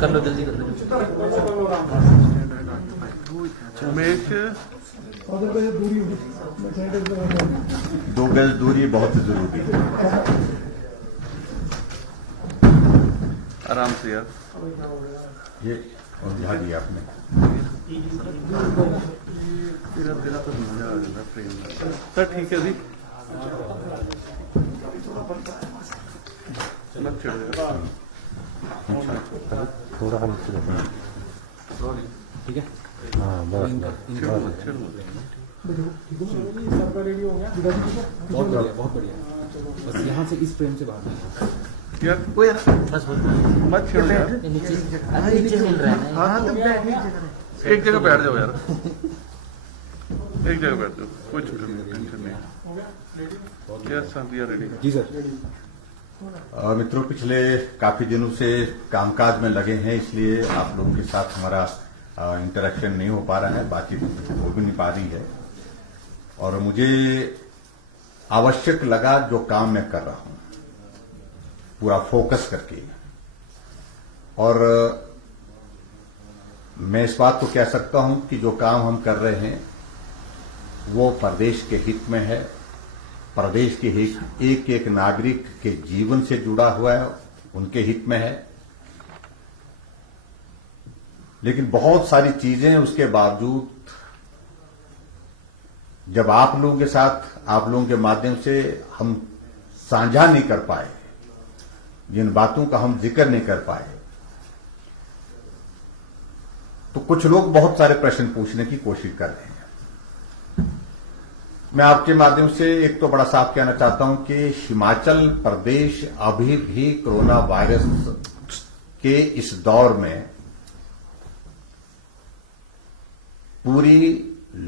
कर लो जल्दी कर लो। उमेश 2 गज दूरी बहुत जरूरी है। आराम से यार। ये और ध्यान दिया आपने। तेरा तेरा तो मजा आ जाएगा प्रेम में। सर ठीक है जी। मत छेड़ो। थोड़ा हम ठीक है। हाँ बस छेड़ो मत छेड़ो मत। बहुत बढ़िया बहुत बढ़िया। बस यहाँ से इस फ्रेम से बाहर यार बस बस मत छेड़ो यार। नीचे अरे नीचे मिल रहा है ना। हाँ तो एक जगह बैठ जाओ यार। एक जगह बैठ जाओ, कोई छुट्टी नहीं, टेंशन नहीं। क्या शांतिया रेडी? जी सर। मित्रों, पिछले काफी दिनों से कामकाज में लगे हैं, इसलिए आप लोगों के साथ हमारा इंटरेक्शन नहीं हो पा रहा है, बातचीत हो भी नहीं पा रही है। और मुझे आवश्यक लगा जो काम मैं कर रहा हूं पूरा फोकस करके। और मैं इस बात को कह सकता हूं कि जो काम हम कर रहे हैं वो प्रदेश के हित में है, प्रदेश के एक एक नागरिक के जीवन से जुड़ा हुआ है, उनके हित में है। लेकिन बहुत सारी चीजें उसके बावजूद जब आप लोगों के साथ, आप लोगों के माध्यम से हम साझा नहीं कर पाए, जिन बातों का हम जिक्र नहीं कर पाए, तो कुछ लोग बहुत सारे प्रश्न पूछने की कोशिश कर रहे हैं। मैं आपके माध्यम से एक तो बड़ा साफ कहना चाहता हूं कि हिमाचल प्रदेश अभी भी कोरोना वायरस के इस दौर में पूरी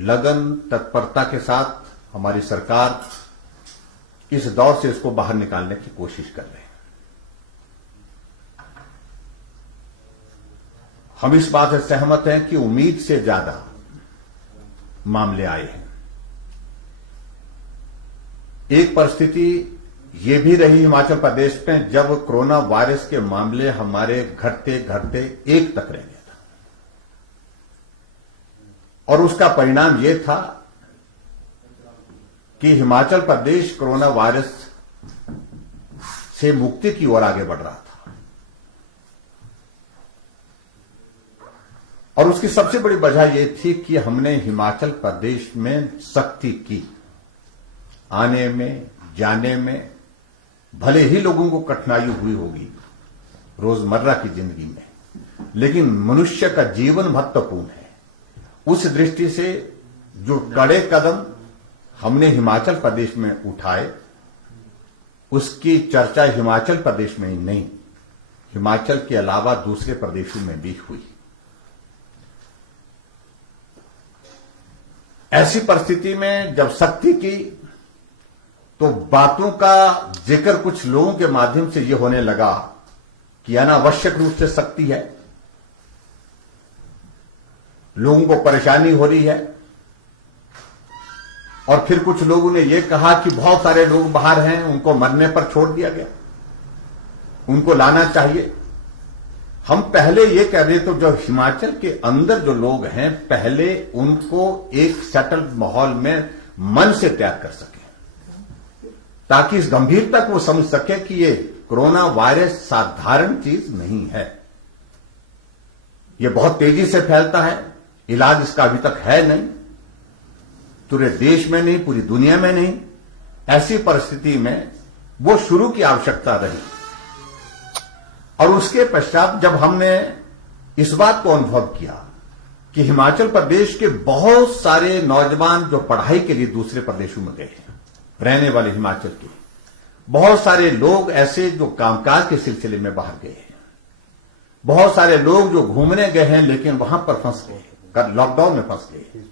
लगन तत्परता के साथ हमारी सरकार इस दौर से इसको बाहर निकालने की कोशिश कर रहे हैं। हम इस बात से सहमत हैं कि उम्मीद से ज्यादा मामले आए हैं। एक परिस्थिति ये भी रही हिमाचल प्रदेश में जब कोरोना वायरस के मामले हमारे घटते घटते 1 तक रह गया था, और उसका परिणाम ये था कि हिमाचल प्रदेश कोरोना वायरस से मुक्ति की ओर आगे बढ़ रहा था। और उसकी सबसे बड़ी वजह यह थी कि हमने हिमाचल प्रदेश में सख्ती की। आने में जाने में भले ही लोगों को कठिनाई हुई होगी रोजमर्रा की जिंदगी में, लेकिन मनुष्य का जीवन महत्वपूर्ण है। उस दृष्टि से जो कड़े कदम हमने हिमाचल प्रदेश में उठाए, उसकी चर्चा हिमाचल प्रदेश में ही नहीं, हिमाचल के अलावा दूसरे प्रदेशों में भी हुई। ऐसी परिस्थिति में जब सख्ती की तो बातों का जिक्र कुछ लोगों के माध्यम से यह होने लगा कि अनावश्यक रूप से सख्ती है, लोगों को परेशानी हो रही है। और फिर कुछ लोगों ने यह कहा कि बहुत सारे लोग बाहर हैं, उनको मरने पर छोड़ दिया गया, उनको लाना चाहिए। हम पहले ये कह रहे तो जो हिमाचल के अंदर जो लोग हैं, पहले उनको एक सेटल्ड माहौल में मन से तैयार कर सके, ताकि इस गंभीरता को समझ सके कि ये कोरोना वायरस साधारण चीज नहीं है, ये बहुत तेजी से फैलता है, इलाज इसका अभी तक है नहीं, पूरे देश में नहीं, पूरी दुनिया में नहीं। ऐसी परिस्थिति में वो शुरू की आवश्यकता रही। और उसके पश्चात जब हमने इस बात को अनुभव किया कि हिमाचल प्रदेश के बहुत सारे नौजवान जो पढ़ाई के लिए दूसरे प्रदेशों में गए हैं, रहने वाले हिमाचल के बहुत सारे लोग ऐसे जो कामकाज के सिलसिले में बाहर गए हैं, बहुत सारे लोग जो घूमने गए हैं लेकिन वहां पर फंस गए, लॉकडाउन में फंस गए।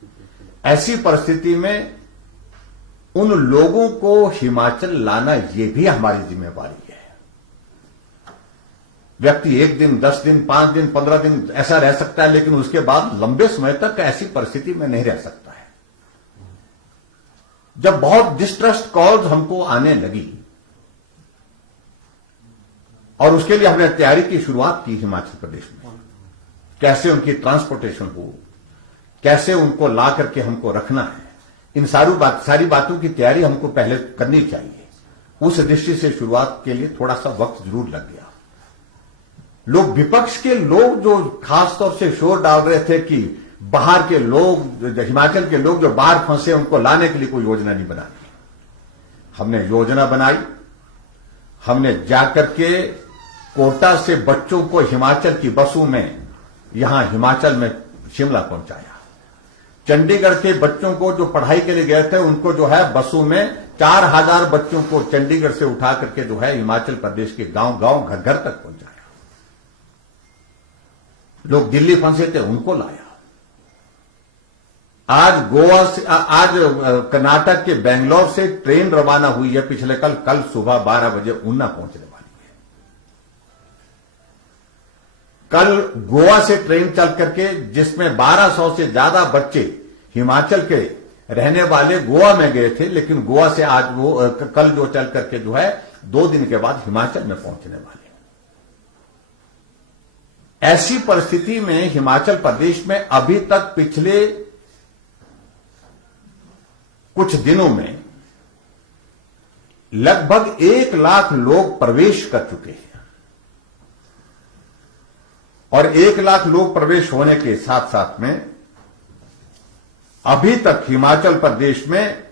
ऐसी परिस्थिति में उन लोगों को हिमाचल लाना यह भी हमारी जिम्मेवारी है। व्यक्ति 1 दिन, 10 दिन, 5 दिन, 15 दिन ऐसा रह सकता है, लेकिन उसके बाद लंबे समय तक ऐसी परिस्थिति में नहीं रह सकता है। जब बहुत डिस्ट्रेस्ड कॉल्स हमको आने लगी और उसके लिए हमने तैयारी की शुरुआत की हिमाचल प्रदेश में। कैसे उनकी ट्रांसपोर्टेशन हो, कैसे उनको ला करके हमको रखना है, इन सारी बातों की तैयारी हमको पहले करनी चाहिए। उस दृष्टि से शुरुआत के लिए थोड़ा सा वक्त जरूर लग गया। लोग, विपक्ष के लोग जो खासतौर से शोर डाल रहे थे कि बाहर के लोग, हिमाचल के लोग जो बाहर फंसे उनको लाने के लिए कोई योजना नहीं बनाई। हमने योजना बनाई। हमने जाकर के कोटा से बच्चों को हिमाचल की बसों में यहां हिमाचल में शिमला पहुंचाया। चंडीगढ़ के बच्चों को जो पढ़ाई के लिए गए थे उनको जो है बसों में 4000 बच्चों को चंडीगढ़ से उठा करके जो है हिमाचल प्रदेश के गांव-गांव, घर-घर तक पहुंचाया। लोग दिल्ली फंसे थे उनको लाया। आज गोवा से, आज कर्नाटक के बेंगलोर से ट्रेन रवाना हुई है पिछले कल सुबह 12 बजे ऊना पहुंचने वाली है। कल गोवा से ट्रेन चल करके जिसमें 1200 से ज्यादा बच्चे हिमाचल के रहने वाले गोवा में गए थे, लेकिन गोवा से आज वो कल जो चल करके जो है 2 दिन के बाद हिमाचल में पहुंचने वाले। ऐसी परिस्थिति में हिमाचल प्रदेश में अभी तक पिछले कुछ दिनों में लगभग 1 लाख लोग प्रवेश कर चुके हैं। और 1 लाख लोग प्रवेश होने के साथ साथ में अभी तक हिमाचल प्रदेश में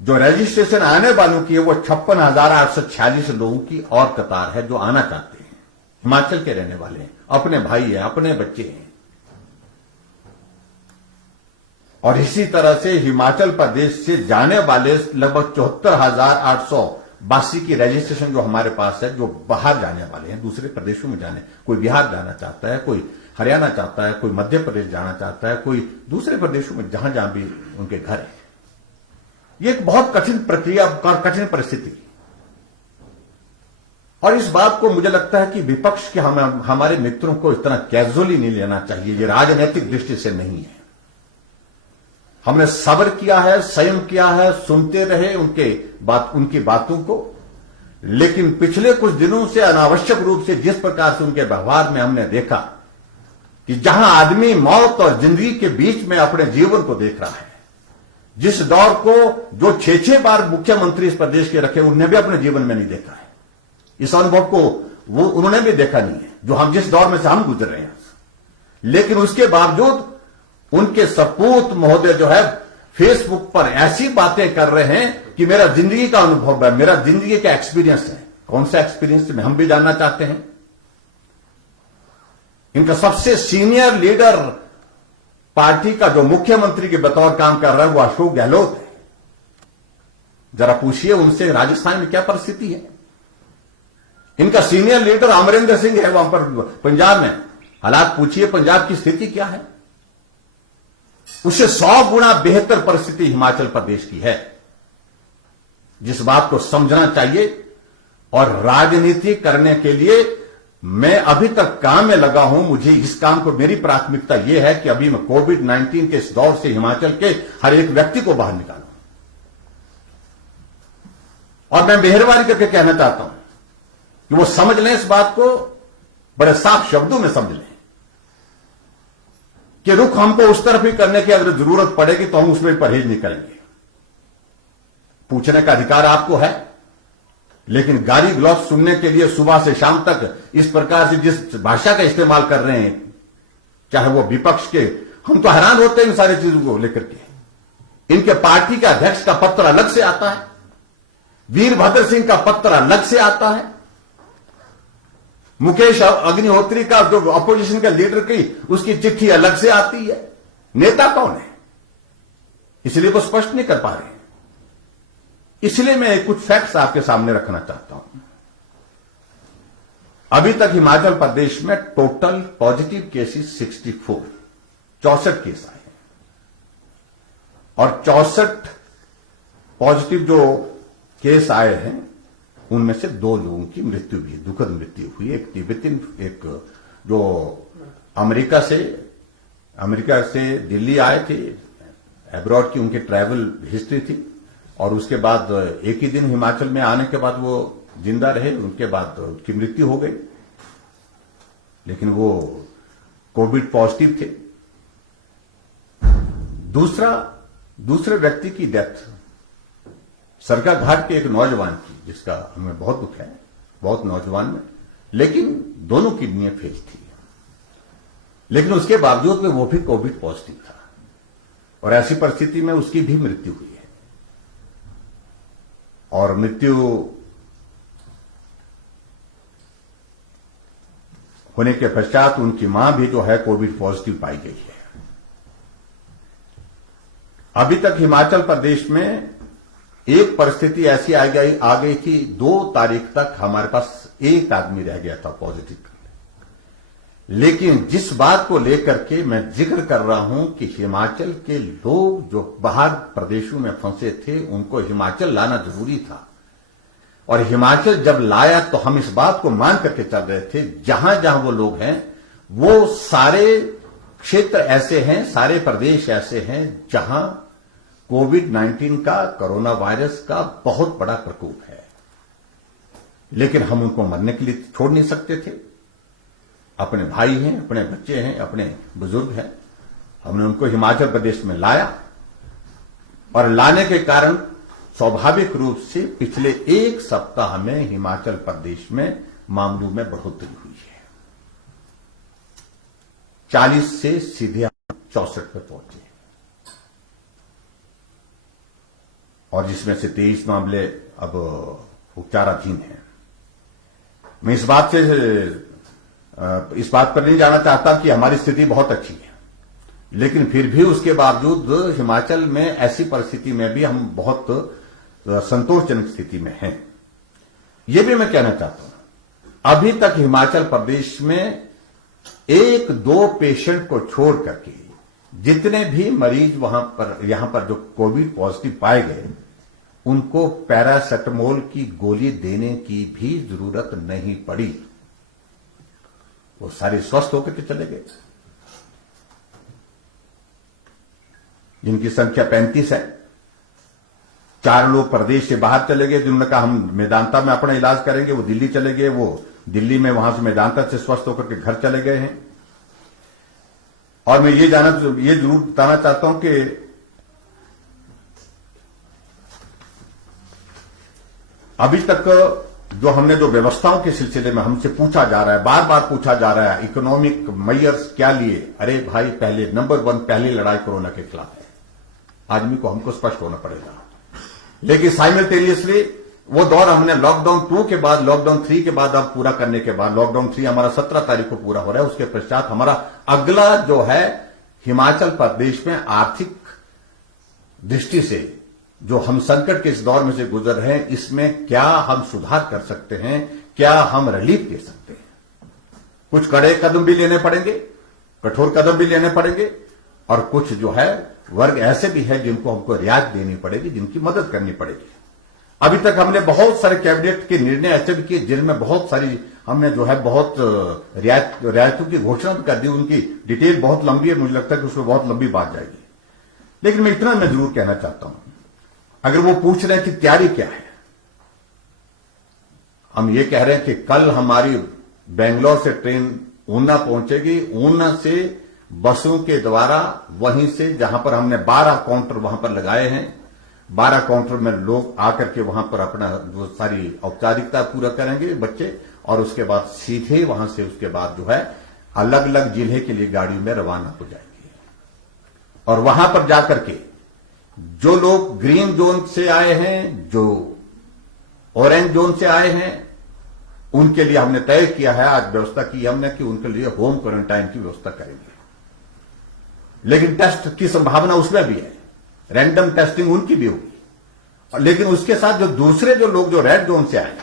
जो रजिस्ट्रेशन आने वालों की है वो 56,846 लोगों की और कतार है जो आना चाहते हैं, हिमाचल के रहने वाले हैं, अपने भाई हैं, अपने बच्चे हैं। और इसी तरह से हिमाचल प्रदेश से जाने वाले लगभग 74,882 की रजिस्ट्रेशन जो हमारे पास है, जो बाहर जाने वाले हैं, दूसरे प्रदेशों में जाने, कोई बिहार जाना चाहता है, कोई हरियाणा चाहता है, कोई मध्य प्रदेश जाना चाहता है, कोई दूसरे प्रदेशों में जहां जहां भी उनके घर है। ये एक बहुत कठिन प्रक्रिया, कठिन परिस्थिति। और इस बात को मुझे लगता है कि विपक्ष के हमारे मित्रों को इतना कैजुअली नहीं लेना चाहिए। ये राजनीतिक दृष्टि से नहीं है। हमने सब्र किया है, संयम किया है, सुनते रहे उनकी बातों को। लेकिन पिछले कुछ दिनों से अनावश्यक रूप से जिस प्रकार से उनके व्यवहार में हमने देखा कि जहां आदमी मौत और जिंदगी के बीच में अपने जीवन को देख रहा है, जिस दौर को जो 6-6 बार मुख्यमंत्री इस प्रदेश के रखे उन्होंने भी अपने जीवन में नहीं देखा है, इस अनुभव को वो उन्होंने भी देखा नहीं है जो हम जिस दौर में से हम गुजर रहे हैं। लेकिन उसके बावजूद उनके सपूत महोदय जो है फेसबुक पर ऐसी बातें कर रहे हैं कि मेरा जिंदगी का अनुभव है, मेरा जिंदगी का एक्सपीरियंस है। कौन सा एक्सपीरियंस में हम भी जानना चाहते हैं। इनका सबसे सीनियर लीडर पार्टी का जो मुख्यमंत्री के बतौर काम कर रहा है वो अशोक गहलोत है। जरा पूछिए उनसे राजस्थान में क्या परिस्थिति है। इनका सीनियर लीडर अमरिंदर सिंह है वहां पर पंजाब में। हालात पूछिए पंजाब की स्थिति क्या है। उससे 100 गुना बेहतर परिस्थिति हिमाचल प्रदेश की है, जिस बात को समझना चाहिए। और राजनीति करने के लिए मैं अभी तक काम में लगा हूं। मुझे इस काम को, मेरी प्राथमिकता यह है कि अभी मैं कोविड-19 के इस दौर से हिमाचल के हर एक व्यक्ति को बाहर निकालूं। और मैं मेहरबानी करके कहना चाहता हूं कि वो समझ लें, इस बात को बड़े साफ शब्दों में समझ लें कि रुख हमको उस तरफ ही करने की अगर जरूरत पड़ेगी तो हम उसमें परहेज नहीं करेंगे। पूछने का अधिकार आपको है, लेकिन गाली गलौज सुनने के लिए सुबह से शाम तक इस प्रकार से जिस भाषा का इस्तेमाल कर रहे हैं, चाहे वो विपक्ष के, हम तो हैरान होते हैं इन सारी चीजों को लेकर के। इनके पार्टी के अध्यक्ष का पत्र अलग से आता है, वीरभद्र सिंह का पत्र अलग से आता है, मुकेश अग्निहोत्री का जो अपोजिशन का लीडर की उसकी चिट्ठी अलग से आती है। नेता कौन है, इसलिए वो स्पष्ट नहीं कर पा रहे। इसलिए मैं कुछ फैक्ट्स आपके सामने रखना चाहता हूं। अभी तक हिमाचल प्रदेश में टोटल पॉजिटिव केसेस 64 केस आए हैं और 64 पॉजिटिव जो केस आए हैं उनमें से 2 लोगों की मृत्यु भी, दुखद मृत्यु हुई। एक तिब्बतिन, एक जो अमेरिका से दिल्ली आए थे, एब्रॉड की उनकी ट्रैवल हिस्ट्री थी, और उसके बाद एक ही दिन हिमाचल में आने के बाद वो जिंदा रहे, उनके बाद उनकी मृत्यु हो गई, लेकिन वो कोविड पॉजिटिव थे। दूसरे व्यक्ति की डेथ सरका घाट के एक नौजवान की, जिसका हमें बहुत दुख है, बहुत नौजवान में, लेकिन दोनों किडनियां फेल थी, लेकिन उसके बावजूद में वो भी कोविड पॉजिटिव था और ऐसी परिस्थिति में उसकी भी मृत्यु हुई है। और मृत्यु होने के पश्चात उनकी मां भी जो है कोविड पॉजिटिव पाई गई है। अभी तक हिमाचल प्रदेश में एक परिस्थिति ऐसी आ गई थी, 2 तारीख तक हमारे पास एक आदमी रह गया था पॉजिटिव। लेकिन जिस बात को लेकर के मैं जिक्र कर रहा हूं कि हिमाचल के लोग जो बाहर प्रदेशों में फंसे थे, उनको हिमाचल लाना जरूरी था। और हिमाचल जब लाया तो हम इस बात को मान करके चल रहे थे, जहां जहां वो लोग हैं, वो सारे क्षेत्र ऐसे हैं, सारे प्रदेश ऐसे हैं जहां कोविड-19 का, कोरोना वायरस का बहुत बड़ा प्रकोप है। लेकिन हम उनको मरने के लिए छोड़ नहीं सकते थे। अपने भाई हैं, अपने बच्चे हैं, अपने बुजुर्ग हैं, हमने उनको हिमाचल प्रदेश में लाया और लाने के कारण स्वाभाविक रूप से पिछले 1 सप्ताह में हिमाचल प्रदेश में मामलों में बढ़ोतरी हुई है। 40 से सीधे 64 पे पहुंचे और जिसमें से 23 मामले अब उपचाराधीन हैं। मैं इस बात पर नहीं जाना चाहता कि हमारी स्थिति बहुत अच्छी है, लेकिन फिर भी उसके बावजूद हिमाचल में ऐसी परिस्थिति में भी हम बहुत संतोषजनक स्थिति में हैं। यह भी मैं कहना चाहता हूं, अभी तक हिमाचल प्रदेश में 1-2 पेशेंट को छोड़ करके जितने भी मरीज यहां पर जो कोविड पॉजिटिव पाए गए, उनको पैरासेटामोल की गोली देने की भी जरूरत नहीं पड़ी। वो सारे स्वस्थ होकर के चले गए। जिनकी संख्या 35 है, 4 लोग प्रदेश से बाहर चले गए, जिन्होंने कहा हम मेदांता में अपना इलाज करेंगे, वो दिल्ली चले गए, वो दिल्ली में वहां से मेदांता से स्वस्थ होकर के घर चले गए हैं। और मैं ये जरूर बताना चाहता हूं कि अभी तक जो हमने जो व्यवस्थाओं के सिलसिले में हमसे पूछा जा रहा है, बार बार पूछा जा रहा है, इकोनॉमिक मेजर्स क्या लिए? अरे भाई, पहले नंबर 1 पहली लड़ाई कोरोना के खिलाफ है, आदमी को हमको स्पष्ट होना पड़ेगा। लेकिन साइमल्टेनियसली वो दौर हमने लॉकडाउन 2 के बाद, लॉकडाउन 3 के बाद अब पूरा करने के बाद, लॉकडाउन 3 हमारा 17 तारीख को पूरा हो रहा है, उसके पश्चात हमारा अगला जो है हिमाचल प्रदेश में आर्थिक दृष्टि से जो हम संकट के इस दौर में से गुजर रहे हैं, इसमें क्या हम सुधार कर सकते हैं, क्या हम रिलीफ दे सकते हैं। कुछ कड़े कदम भी लेने पड़ेंगे, कठोर कदम भी लेने पड़ेंगे, और कुछ जो है वर्ग ऐसे भी है जिनको हमको रियायत देनी पड़ेगी, जिनकी मदद करनी पड़ेगी। अभी तक हमने बहुत सारे कैबिनेट के निर्णय ऐसे भी किए जिनमें बहुत सारी हमने जो है बहुत रियायतों की घोषणा भी कर दी। उनकी डिटेल बहुत लंबी है, मुझे लगता है कि उसमें बहुत लंबी बात जाएगी। लेकिन मैं इतना मैं जरूर कहना चाहता हूं, अगर वो पूछ रहे हैं कि तैयारी क्या है, हम ये कह रहे हैं कि कल हमारी बेंगलोर से ट्रेन ऊना पहुंचेगी, ऊना से बसों के द्वारा वहीं से जहां पर हमने 12 काउंटर वहां पर लगाए हैं, 12 काउंटर में लोग आकर के वहां पर अपना जो सारी औपचारिकता पूरा करेंगे बच्चे, और उसके बाद सीधे वहां से उसके बाद जो है अलग अलग जिले के लिए गाड़ी में रवाना हो जाएंगे। और वहां पर जाकर के जो लोग ग्रीन जोन से आए हैं, जो ऑरेंज जोन से आए हैं, उनके लिए हमने तय किया है, आज व्यवस्था की हमने कि उनके लिए होम क्वारंटाइन की व्यवस्था करेंगे। लेकिन टेस्ट की संभावना उसमें भी है, रैंडम टेस्टिंग उनकी भी होगी। लेकिन उसके साथ जो दूसरे जो लोग जो रेड जोन से आए,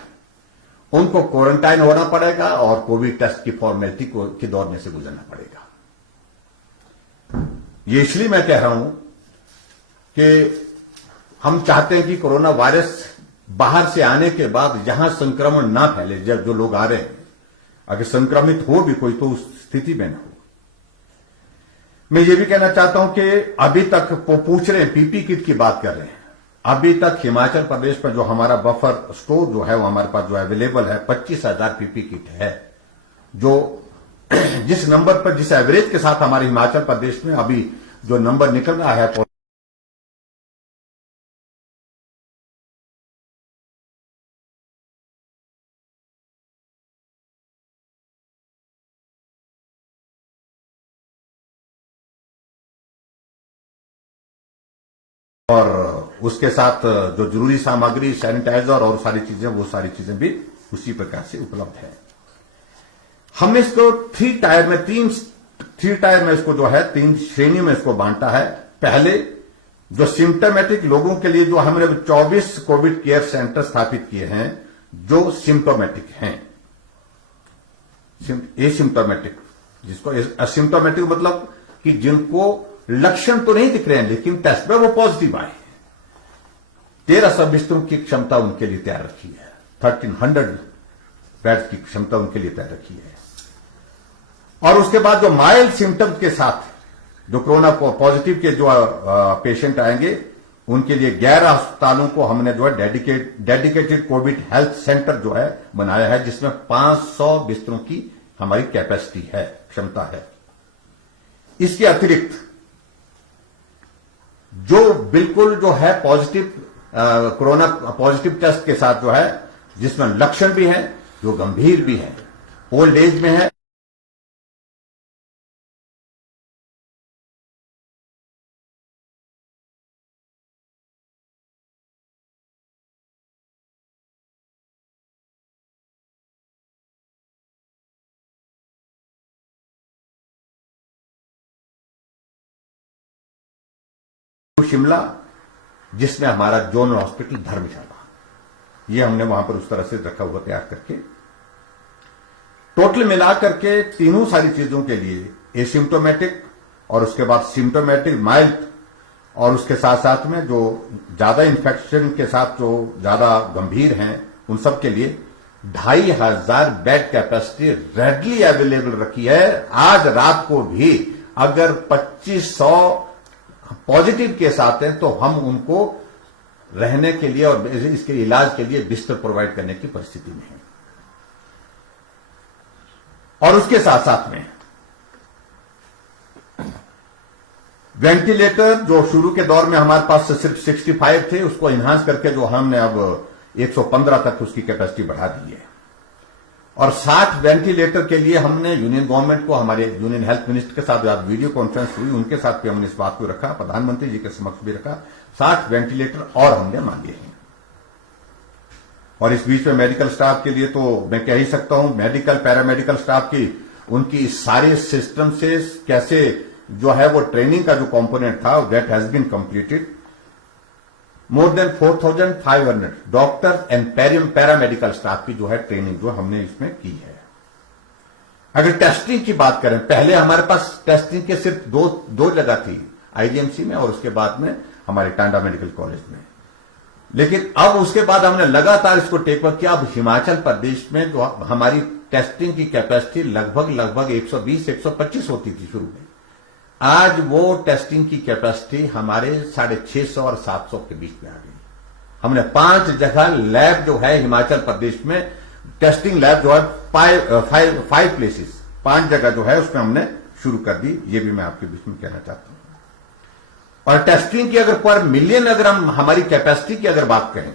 उनको क्वारंटाइन होना पड़ेगा और कोविड टेस्ट की फॉर्मेलिटी के दौर में से गुजरना पड़ेगा। ये इसलिए मैं कह रहा हूं कि हम चाहते हैं कि कोरोना वायरस बाहर से आने के बाद जहां संक्रमण ना फैले, जब जो लोग आ रहे हैं अगर संक्रमित हो भी कोई तो उस स्थिति में ना हो। मैं ये भी कहना चाहता हूं कि अभी तक वो पूछ रहे हैं, पीपी किट की बात कर रहे हैं। अभी तक हिमाचल प्रदेश में जो हमारा बफर स्टोर जो है वो हमारे पास जो अवेलेबल है 25,000 पीपी किट है, जो जिस नंबर पर, जिस एवरेज के साथ हमारे हिमाचल प्रदेश में अभी जो नंबर निकल रहा है और उसके साथ जो जरूरी सामग्री, सैनिटाइजर और सारी चीजें, वो सारी चीजें भी उसी प्रकार से उपलब्ध है। हमने इसको थ्री टायर में इसको जो है 3 श्रेणी में इसको बांटा है। पहले जो सिम्टोमेटिक लोगों के लिए जो हमने 24 कोविड केयर सेंटर स्थापित किए हैं, जो सिम्टोमेटिक हैं, एसिम्टोमेटिक, जिसको असिम्टोमेटिक मतलब कि जिनको लक्षण तो नहीं दिख रहे हैं लेकिन टेस्ट में वो पॉजिटिव आए, 1300 बिस्तरों की क्षमता उनके लिए तैयार रखी है, 1300 बेड की क्षमता उनके लिए तैयार रखी है। और उसके बाद जो माइल्ड सिम्टम्स के साथ जो कोरोना पॉजिटिव के जो पेशेंट आएंगे, उनके लिए 11 अस्पतालों को हमने जो है डेडिकेटेड कोविड हेल्थ सेंटर जो है बनाया है, जिसमें 500 बिस्तरों की हमारी कैपेसिटी है, क्षमता है। इसके अतिरिक्त जो बिल्कुल जो है पॉजिटिव कोरोना पॉजिटिव टेस्ट के साथ जो है, जिसमें लक्षण भी है, जो गंभीर भी है, ओल्ड एज में है, शिमला, जिसमें हमारा जोनल हॉस्पिटल धर्मशाला, ये हमने वहां पर उस तरह से रखा हुआ तैयार करके, टोटल मिलाकर के तीनों सारी चीजों के लिए एसिम्टोमेटिक और उसके बाद सिम्टोमेटिक माइल्ड और उसके साथ साथ में जो ज्यादा इन्फेक्शन के साथ जो ज्यादा गंभीर हैं, उन सब के लिए 2,500 बेड कैपेसिटी रेडली अवेलेबल रखी है। आज रात को भी अगर 2500 पॉजिटिव केस आते हैं तो हम उनको रहने के लिए और इसके इलाज के लिए बिस्तर प्रोवाइड करने की परिस्थिति में है। और उसके साथ साथ में वेंटिलेटर जो शुरू के दौर में हमारे पास सिर्फ 65 थे, उसको इन्हांस करके जो हमने अब 115 तक उसकी कैपेसिटी बढ़ा दी है। और 60 वेंटिलेटर के लिए हमने यूनियन गवर्नमेंट को, हमारे यूनियन हेल्थ मिनिस्टर के साथ आज वीडियो कॉन्फ्रेंस हुई, उनके साथ भी हमने इस बात को रखा, प्रधानमंत्री जी के समक्ष भी रखा, 60 वेंटिलेटर और हमने मांगे हैं। और इस बीच में मेडिकल स्टाफ के लिए तो मैं कह ही सकता हूं, मेडिकल पैरामेडिकल स्टाफ की उनकी सारे सिस्टम से कैसे जो है वो ट्रेनिंग का जो कंपोनेंट था, that has been completed. More than 4,500 doctor and paramedical staff की जो है ट्रेनिंग जो हमने इसमें की है। अगर टेस्टिंग की बात करें, पहले हमारे पास टेस्टिंग के सिर्फ दो जगह थी, आईजीएमसी में और उसके बाद में हमारे टांडा मेडिकल कॉलेज में। लेकिन अब उसके बाद हमने लगातार इसको टेकअप किया। अब हिमाचल प्रदेश में जो हमारी टेस्टिंग की कैपेसिटी लगभग 120-125 होती थी शुरू में, आज वो टेस्टिंग की कैपेसिटी हमारे 650 और 700 के बीच में आ गई। हमने 5 जगह लैब जो है हिमाचल प्रदेश में, टेस्टिंग लैब जो है 5 प्लेसेस, 5 जगह जो है उसमें हमने शुरू कर दी। ये भी मैं आपके बीच में कहना चाहता हूं। और टेस्टिंग की अगर पर मिलियन अगर हम हमारी कैपेसिटी की अगर बात करें,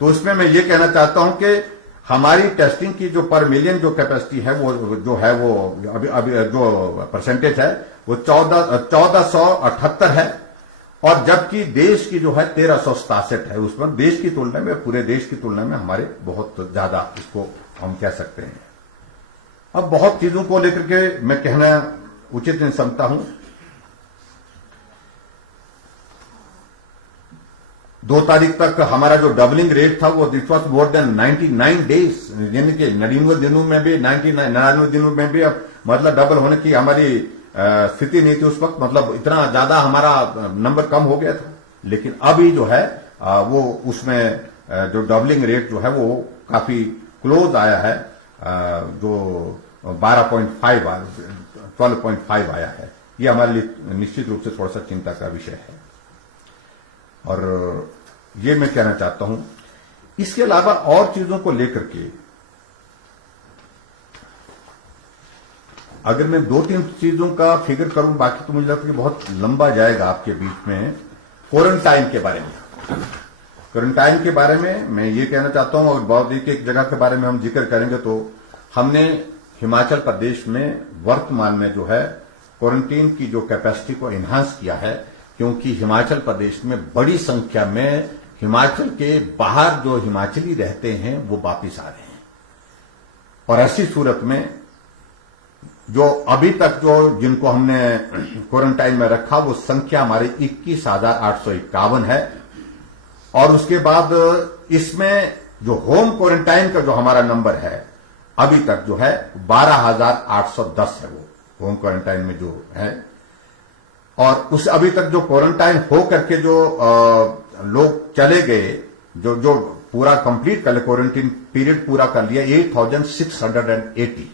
तो उसमें मैं ये कहना चाहता हूं कि हमारी टेस्टिंग की जो पर मिलियन जो कैपेसिटी है वो जो है वो अभी जो परसेंटेज है वो 1478 है, और जबकि देश की जो है 1367 है। उसमें देश की तुलना में, पूरे देश की तुलना में हमारे बहुत ज्यादा इसको हम कह सकते हैं। अब बहुत चीजों को लेकर के मैं कहना उचित नहीं समझता हूं। 2 तारीख तक हमारा जो डबलिंग रेट था वो it was more than 99 days, यानी कि 99 दिनों में भी 99 दिनों में भी अब मतलब डबल होने की हमारी स्थिति नहीं थी उस वक्त। मतलब इतना ज्यादा हमारा नंबर कम हो गया था। लेकिन अभी जो है वो उसमें जो डबलिंग रेट जो है वो काफी क्लोज आया है, जो 12.5 आया है। ये हमारे लिए निश्चित रूप से थोड़ा सा चिंता का विषय है। और ये मैं कहना चाहता हूं। इसके अलावा और चीजों को लेकर के अगर मैं 2-3 चीजों का फिगर करूं, बाकी तो मुझे लगता है कि बहुत लंबा जाएगा आपके बीच में। क्वारंटाइन के बारे में, क्वारंटाइन के बारे में मैं ये कहना चाहता हूं, और बहुत एक जगह के बारे में हम जिक्र करेंगे। तो हमने हिमाचल प्रदेश में वर्तमान में जो है क्वारंटीन की जो कैपेसिटी को एनहांस किया है, क्योंकि हिमाचल प्रदेश में बड़ी संख्या में हिमाचल के बाहर जो हिमाचली रहते हैं वो वापिस आ रहे हैं। और ऐसी सूरत में जो अभी तक जो जिनको हमने क्वारंटाइन में रखा वो संख्या हमारी 21,851 है। और उसके बाद इसमें जो होम क्वारंटाइन का जो हमारा नंबर है अभी तक जो है 12,810 है, वो होम क्वारंटाइन में जो है। और उस अभी तक जो क्वारंटाइन हो करके जो लोग चले गए, जो पूरा कंप्लीट कर क्वारंटीन पीरियड पूरा कर लिया 8,680।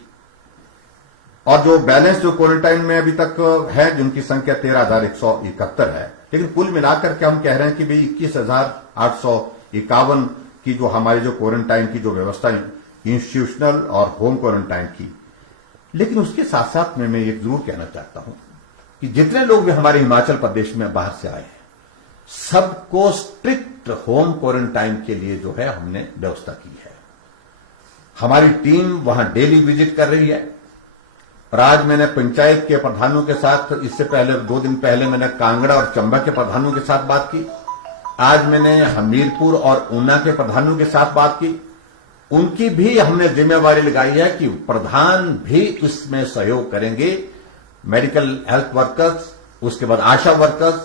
और जो बैलेंस जो क्वारंटाइन में अभी तक है जिनकी संख्या 13,171 है। लेकिन कुल मिलाकर के हम कह रहे हैं कि भाई 21,851 की जो हमारी जो क्वारंटाइन की जो व्यवस्था इंस्टीट्यूशनल और होम क्वारंटाइन की। लेकिन उसके साथ साथ में मैं ये जरूर कहना चाहता हूं कि जितने लोग भी हमारे हिमाचल प्रदेश में बाहर से आए हैं सबको स्ट्रिक्ट होम क्वारंटाइन के लिए जो है हमने व्यवस्था की है। हमारी टीम वहां डेली विजिट कर रही है। और आज मैंने पंचायत के प्रधानों के साथ, इससे पहले 2 दिन पहले मैंने कांगड़ा और चंबा के प्रधानों के साथ बात की। आज मैंने हमीरपुर और ऊना के प्रधानों के साथ बात की। उनकी भी हमने जिम्मेवारी लगाई है कि प्रधान भी इसमें सहयोग करेंगे। मेडिकल हेल्थ वर्कर्स, उसके बाद आशा वर्कर्स,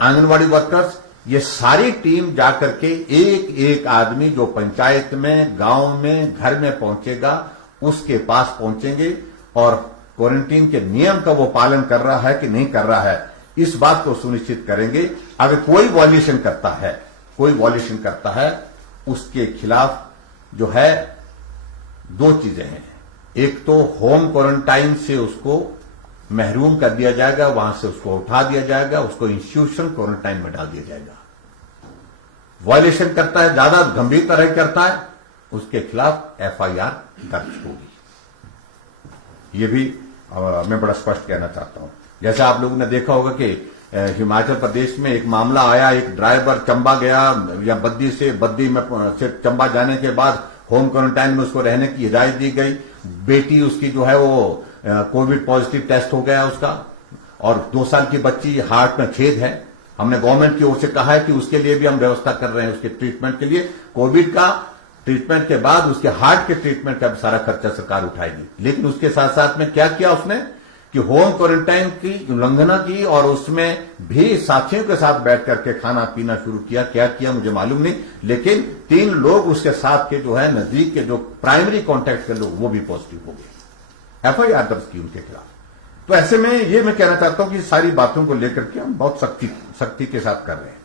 आंगनवाड़ी वर्कर्स, ये सारी टीम जाकर के एक एक आदमी जो पंचायत में, गांव में, घर में पहुंचेगा उसके पास पहुंचेंगे और क्वारंटीन के नियम का वो पालन कर रहा है कि नहीं कर रहा है इस बात को सुनिश्चित करेंगे। अगर कोई वॉल्यूशन करता है उसके खिलाफ जो है 2 चीजें हैं। एक तो होम क्वारंटाइन से उसको महरूम कर दिया जाएगा, वहां से उसको उठा दिया जाएगा, उसको इंस्टीट्यूशन क्वारंटाइन में डाल दिया जाएगा। वॉयलेशन करता है, ज्यादा गंभीर तरह करता है, उसके खिलाफ FIR दर्ज होगी। ये भी मैं बड़ा स्पष्ट कहना चाहता हूं। जैसे आप लोगों ने देखा होगा कि हिमाचल प्रदेश में एक मामला आया, एक ड्राइवर चंबा गया या बद्दी में से चंबा जाने के बाद होम क्वारंटाइन में उसको रहने की हिदायत दी गई। बेटी उसकी जो है वो कोविड पॉजिटिव टेस्ट हो गया उसका, और 2 साल की बच्ची हार्ट में छेद है। हमने गवर्नमेंट की ओर से कहा है कि उसके लिए भी हम व्यवस्था कर रहे हैं, उसके ट्रीटमेंट के लिए। कोविड का ट्रीटमेंट के बाद उसके हार्ट के ट्रीटमेंट का भी सारा खर्चा सरकार उठाएगी। लेकिन उसके साथ साथ में क्या किया उसने कि होम क्वारंटाइन की उल्लंघना की और उसमें भी साथियों के साथ बैठ करके खाना पीना शुरू किया। क्या किया मुझे मालूम नहीं, लेकिन 3 लोग उसके साथ के जो है नजदीक के जो प्राइमरी कॉन्टैक्ट के लोग वो भी पॉजिटिव हो गए। FIR दर्ज की उनके खिलाफ। तो ऐसे में ये मैं कहना चाहता हूं कि सारी बातों को लेकर के हम बहुत सख्ती के साथ कर रहे हैं।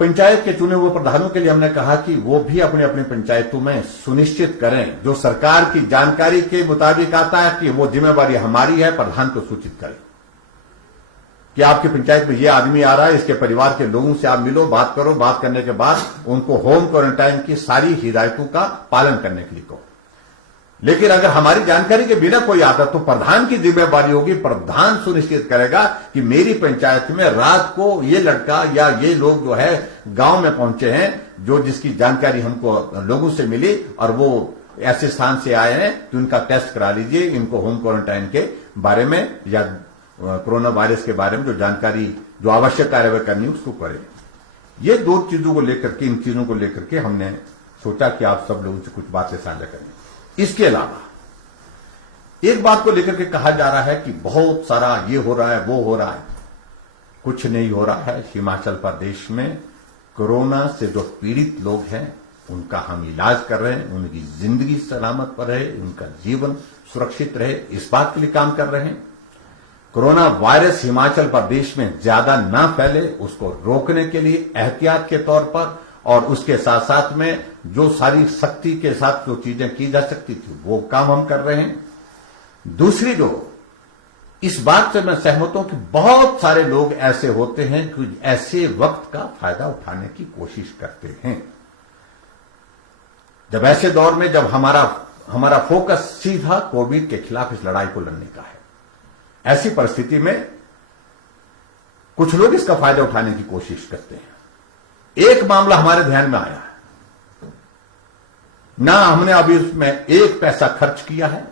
पंचायत के चुने हुए प्रधानों के लिए हमने कहा कि वो भी अपने अपने पंचायतों में सुनिश्चित करें, जो सरकार की जानकारी के मुताबिक आता है कि वो जिम्मेवारी हमारी है, प्रधान को सूचित करें कि आपकी पंचायत में ये आदमी आ रहा है, इसके परिवार के लोगों से आप मिलो, बात करो। बात करने के बाद उनको होम क्वारंटाइन की सारी हिदायतों का पालन करने के लिए कहो। लेकिन अगर हमारी जानकारी के बिना कोई आता तो प्रधान की जिम्मेवारी होगी। प्रधान सुनिश्चित करेगा कि मेरी पंचायत में रात को ये लड़का या ये लोग जो है गांव में पहुंचे हैं, जो जिसकी जानकारी हमको लोगों से मिली और वो ऐसे स्थान से आए हैं कि उनका टेस्ट करा लीजिए, इनको होम क्वारंटाइन के बारे में या कोरोना वायरस के बारे में जो जानकारी, जो आवश्यक कार्रवाई करनी है उसको करें। ये 2 चीजों को लेकर के, इन चीजों को लेकर के हमने सोचा कि आप सब लोगों से कुछ बातें साझा करें। इसके अलावा एक बात को लेकर के कहा जा रहा है कि बहुत सारा ये हो रहा है, वो हो रहा है। कुछ नहीं हो रहा है। हिमाचल प्रदेश में कोरोना से जो पीड़ित लोग हैं उनका हम इलाज कर रहे हैं, उनकी जिंदगी सलामत पर रहे, उनका जीवन सुरक्षित रहे, इस बात के लिए काम कर रहे हैं। कोरोना वायरस हिमाचल प्रदेश में ज्यादा ना फैले उसको रोकने के लिए एहतियात के तौर पर और उसके साथ साथ में जो सारी सख्ती के साथ जो चीजें की जा सकती थी वो काम हम कर रहे हैं। दूसरी जो इस बात से मैं सहमत हूं कि बहुत सारे लोग ऐसे होते हैं कि ऐसे वक्त का फायदा उठाने की कोशिश करते हैं। जब ऐसे दौर में जब हमारा फोकस सीधा कोविड के खिलाफ इस लड़ाई को लड़ने का है, ऐसी परिस्थिति में कुछ लोग इसका फायदा उठाने की कोशिश करते हैं। एक मामला हमारे ध्यान में आया है, ना हमने अभी उसमें एक पैसा खर्च किया है,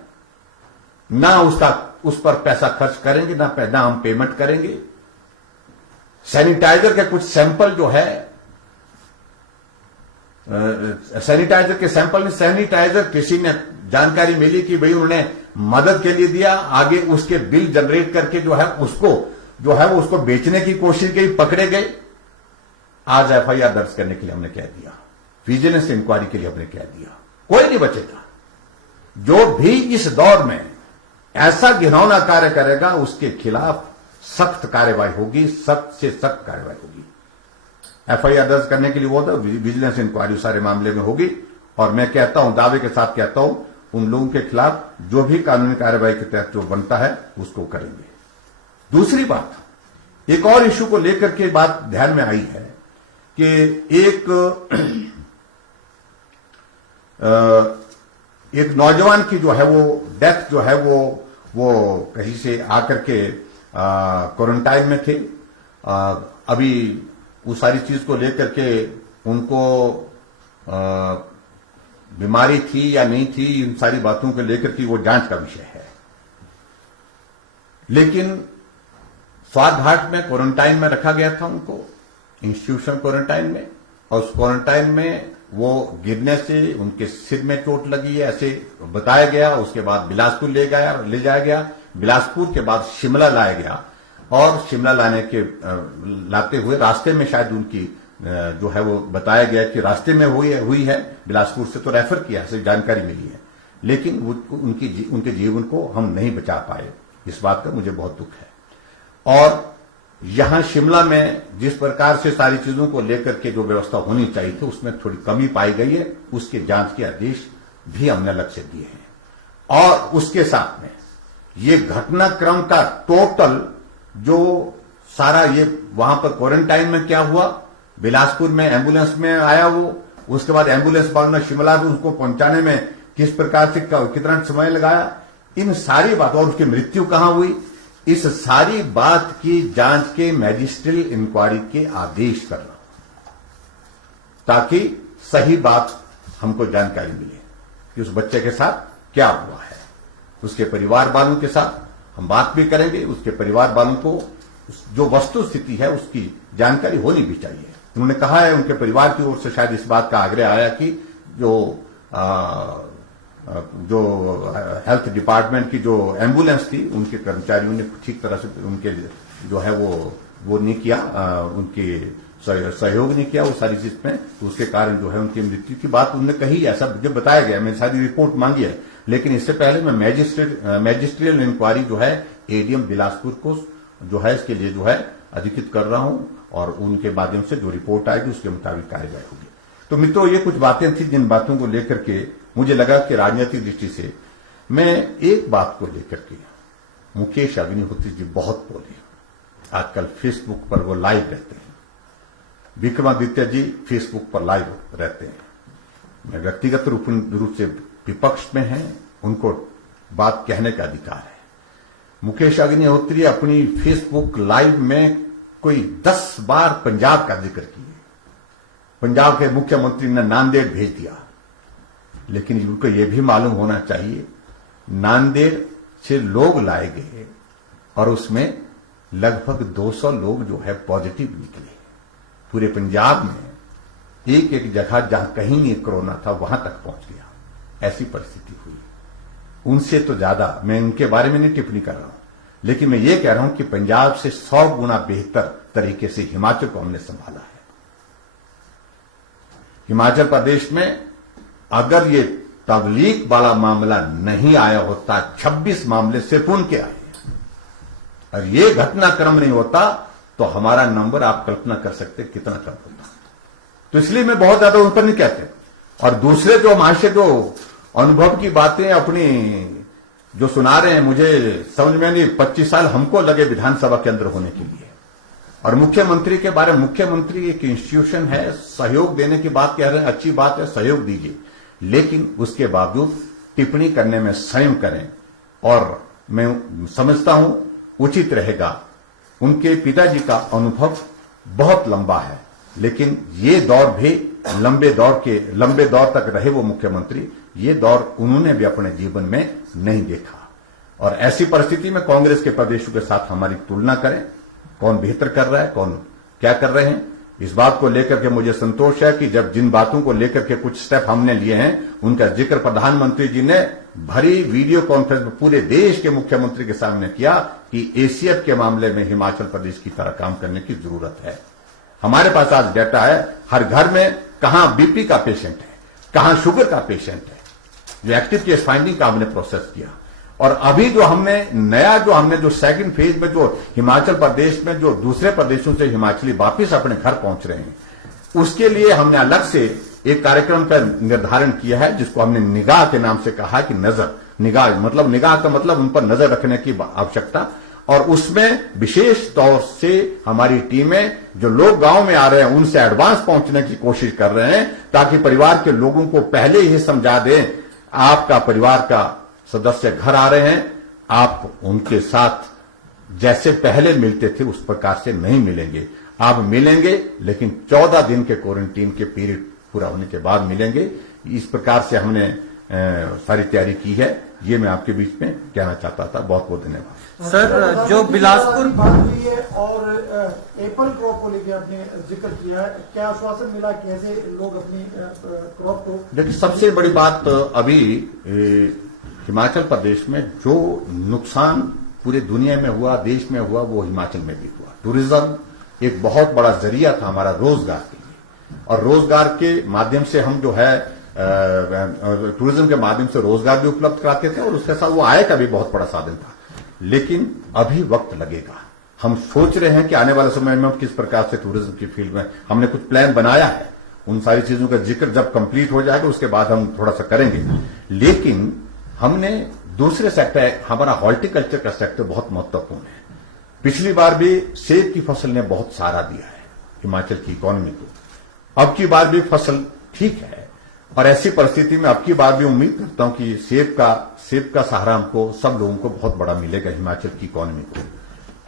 ना उस पर पैसा खर्च करेंगे, ना हम पेमेंट करेंगे। सैनिटाइजर के कुछ सैंपल जो है, सैनिटाइजर के सैंपल में सैनिटाइजर किसी ने जानकारी मिली कि भाई उन्होंने मदद के लिए दिया, आगे उसके बिल जनरेट करके जो है उसको बेचने की कोशिश की, पकड़े गए। आज एफआईआर दर्ज करने के लिए हमने कह दिया, विजिलेंस इंक्वायरी के लिए हमने कह दिया, कोई नहीं बचेगा। जो भी इस दौर में ऐसा घिनौना कार्य करेगा उसके खिलाफ सख्त कार्रवाई होगी, सख्त से सख्त कार्रवाई होगी। एफआईआर दर्ज करने के लिए वो विजिलेंस इंक्वायरी सारे मामले में होगी, और मैं कहता हूं, दावे के साथ कहता हूं, उन लोगों के खिलाफ जो भी कानूनी कार्रवाई के तहत जो बनता है उसको करेंगे। दूसरी बात, एक और इश्यू को लेकर के बात ध्यान में आई है कि एक नौजवान की जो है वो डेथ जो है वो कहीं से आकर के क्वारंटाइन में थे। अभी उस सारी चीज को लेकर के उनको बीमारी थी या नहीं थी, इन सारी बातों को लेकर के वो जांच का विषय है। लेकिन स्वारघाट में क्वारंटाइन में रखा गया था उनको, इंस्टीट्यूशन क्वारंटाइन में, और उस क्वारंटाइन में वो गिरने से उनके सिर में चोट लगी है ऐसे बताया गया। उसके बाद बिलासपुर ले जाया गया, बिलासपुर के बाद शिमला लाया गया, और शिमला लाते हुए रास्ते में शायद उनकी जो है वो बताया गया कि रास्ते में हुई है, बिलासपुर से तो रेफर किया, ऐसी जानकारी मिली है। लेकिन उनके जीवन को हम नहीं बचा पाए, इस बात का मुझे बहुत दुख है। और यहां शिमला में जिस प्रकार से सारी चीजों को लेकर के जो व्यवस्था होनी चाहिए थी उसमें थोड़ी कमी पाई गई है, उसके जांच के आदेश भी हमने अलग से दिए हैं। और उसके साथ में ये घटनाक्रम का टोटल जो सारा ये वहां पर क्वारंटाइन में क्या हुआ, बिलासपुर में एम्बुलेंस में आया वो, उसके बाद एम्बुलेंस वालों ने शिमला को उसको पहुंचाने में किस प्रकार से कितना समय लगाया, इन सारी बातों, और उसकी मृत्यु कहां हुई, इस सारी बात की जांच के मैजिस्ट्रियल इंक्वायरी के आदेश करना, ताकि सही बात हमको जानकारी मिले कि उस बच्चे के साथ क्या हुआ है। उसके परिवार वालों के साथ हम बात भी करेंगे, उसके परिवार वालों को जो वस्तु स्थिति है उसकी जानकारी होनी भी चाहिए। उन्होंने कहा है, उनके परिवार की ओर से शायद इस बात का आग्रह आया कि जो हेल्थ डिपार्टमेंट की जो एम्बुलेंस थी उनके कर्मचारियों ने ठीक तरह से उनके जो है वो नहीं किया, उनके सहयोग नहीं किया वो सारी चीज में, तो उसके कारण जो है उनकी मृत्यु की बात उन्होंने कही, ऐसा जो बताया गया। मैंने सारी रिपोर्ट मांगी है, लेकिन इससे पहले मैं मैजिस्ट्रियल इंक्वायरी जो है एडीएम बिलासपुर को जो है इसके लिए जो है अधिकृत कर रहा हूं, और उनके माध्यम से जो रिपोर्ट आएगी उसके मुताबिक कार्यवाही होगी। तो मित्रों, ये कुछ बातें थी जिन बातों को लेकर के मुझे लगा कि राजनीतिक दृष्टि से मैं एक बात को लेकर के, मुकेश अग्निहोत्री जी बहुत बोले, आजकल फेसबुक पर वो लाइव रहते हैं, विक्रमादित्य जी फेसबुक पर लाइव रहते हैं। मैं व्यक्तिगत रूप से विपक्ष में हैं, उनको बात कहने का अधिकार है। मुकेश अग्निहोत्री अपनी फेसबुक लाइव में कोई 10 बार पंजाब का जिक्र किए, पंजाब के मुख्यमंत्री ने नांदेड़ भेज दिया, लेकिन उनको यह भी मालूम होना चाहिए नांदेड़ से लोग लाए गए और उसमें लगभग 200 लोग जो है पॉजिटिव निकले। पूरे पंजाब में एक एक जगह जहां कहीं नहीं कोरोना था वहां तक पहुंच गया, ऐसी परिस्थिति हुई। उनसे तो ज्यादा मैं उनके बारे में नहीं टिप्पणी कर रहा हूं, लेकिन मैं ये कह रहा हूं कि पंजाब से 100 गुना बेहतर तरीके से हिमाचल को हमने संभाला है। हिमाचल प्रदेश में अगर ये तबलीग वाला मामला नहीं आया होता, 26 मामले सिर्फ उनके आए, और ये घटनाक्रम नहीं होता तो हमारा नंबर आप कल्पना कर सकते कितना कम होता। तो इसलिए मैं बहुत ज्यादा उन पर नहीं कहते। और दूसरे जो महाशय जो अनुभव की बातें अपनी जो सुना रहे हैं मुझे समझ में नहीं, 25 साल हमको लगे विधानसभा के अंदर होने के लिए। और मुख्यमंत्री के बारे में, मुख्यमंत्री एक इंस्टीट्यूशन है, सहयोग देने की बात कह रहे हैं, अच्छी बात है, सहयोग दीजिए, लेकिन उसके बावजूद टिप्पणी करने में संयम करें। और मैं समझता हूं उचित रहेगा, उनके पिताजी का अनुभव बहुत लंबा है, लेकिन ये दौर भी लंबे दौर तक रहे वो मुख्यमंत्री, ये दौर उन्होंने भी अपने जीवन में नहीं देखा। और ऐसी परिस्थिति में कांग्रेस के प्रदेशों के साथ हमारी तुलना करें, कौन बेहतर कर रहा है, कौन क्या कर रहे हैं, इस बात को लेकर के मुझे संतोष है कि जब जिन बातों को लेकर के कुछ स्टेप हमने लिए हैं, उनका जिक्र प्रधानमंत्री जी ने भरी वीडियो कॉन्फ्रेंस में पूरे देश के मुख्यमंत्री के सामने किया कि एसीएफ के मामले में हिमाचल प्रदेश की तरह काम करने की जरूरत है। हमारे पास आज डेटा है, हर घर में कहां बीपी का पेशेंट है, कहां शुगर का पेशेंट है, जो एक्टिव केस फाइंडिंग का हमने प्रोसेस किया। और अभी जो हमने जो सेकंड फेज में जो हिमाचल प्रदेश में जो दूसरे प्रदेशों से हिमाचली वापिस अपने घर पहुंच रहे हैं, उसके लिए हमने अलग से एक कार्यक्रम का निर्धारण किया है, जिसको हमने निगाह के नाम से कहा कि निगाह का मतलब उन पर नजर रखने की आवश्यकता। और उसमें विशेष तौर से हमारी टीमें जो लोग गांव में आ रहे हैं उनसे एडवांस पहुंचने की कोशिश कर रहे हैं, ताकि परिवार के लोगों को पहले ही समझा दें, आपका परिवार का सदस्य घर आ रहे हैं, आप उनके साथ जैसे पहले मिलते थे उस प्रकार से नहीं मिलेंगे, आप मिलेंगे लेकिन 14 दिन के क्वारंटीन के पीरियड पूरा होने के बाद मिलेंगे। इस प्रकार से हमने सारी तैयारी की है, ये मैं आपके बीच में कहना चाहता था। बहुत बहुत धन्यवाद। सर, जो बिलासपुर बात हुई है और एप्पल क्रॉप को लेकर आपने जिक्र किया है, क्या आश्वासन मिला, कैसे लोग अपनी क्रॉप को? देखिए, सबसे बड़ी बात अभी हिमाचल प्रदेश में जो नुकसान पूरे दुनिया में हुआ, देश में हुआ, वो हिमाचल में भी हुआ। टूरिज्म एक बहुत बड़ा जरिया था हमारा रोजगार के लिए, और रोजगार के माध्यम से हम जो है टूरिज्म के माध्यम से रोजगार भी उपलब्ध कराते थे, और उसके साथ वो आय का भी बहुत बड़ा साधन था। लेकिन अभी वक्त लगेगा, हम सोच रहे हैं कि आने वाले समय में हम किस प्रकार से टूरिज्म की फील्ड में हमने कुछ प्लान बनाया है, उन सारी चीजों का जिक्र जब कंप्लीट हो जाएगा उसके बाद हम थोड़ा सा करेंगे। लेकिन हमने दूसरे सेक्टर, हमारा हॉर्टिकल्चर का सेक्टर बहुत महत्वपूर्ण है। पिछली बार भी सेब की फसल ने बहुत सहारा दिया है हिमाचल की इकोनॉमी को, अब की बार भी फसल ठीक है, और ऐसी परिस्थिति में अब की बार भी उम्मीद करता हूं कि सेब का सहारा हमको, सब लोगों को बहुत बड़ा मिलेगा हिमाचल की इकोनॉमी को।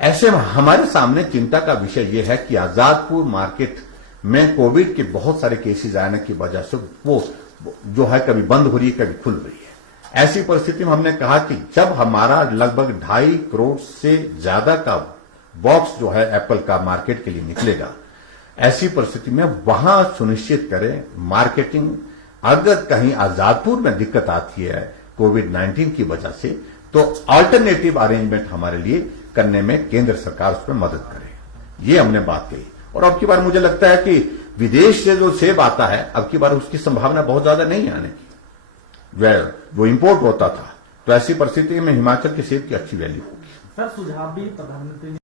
ऐसे में हमारे सामने चिंता का विषय यह है कि आजादपुर मार्केट में कोविड के बहुत सारे केसेस आने की वजह से वो जो है कभी बंद हो रही है, कभी खुल रही है। ऐसी परिस्थिति में हमने कहा कि जब हमारा लगभग 2.5 करोड़ से ज्यादा का बॉक्स जो है एप्पल का मार्केट के लिए निकलेगा, ऐसी परिस्थिति में वहां सुनिश्चित करें मार्केटिंग। अगर कहीं आजादपुर में दिक्कत आती है कोविड-19 की वजह से, तो अल्टरनेटिव अरेंजमेंट हमारे लिए करने में केंद्र सरकार उसमें मदद करे, ये हमने बात कही। और अब की बार मुझे लगता है कि विदेश से जो सेब आता है, अब की बार उसकी संभावना बहुत ज्यादा नहीं आने की, वो इंपोर्ट होता था। तो ऐसी परिस्थिति में हिमाचल के सेब की अच्छी वैल्यू होगी। सर, सुझाव भी प्रधानमंत्री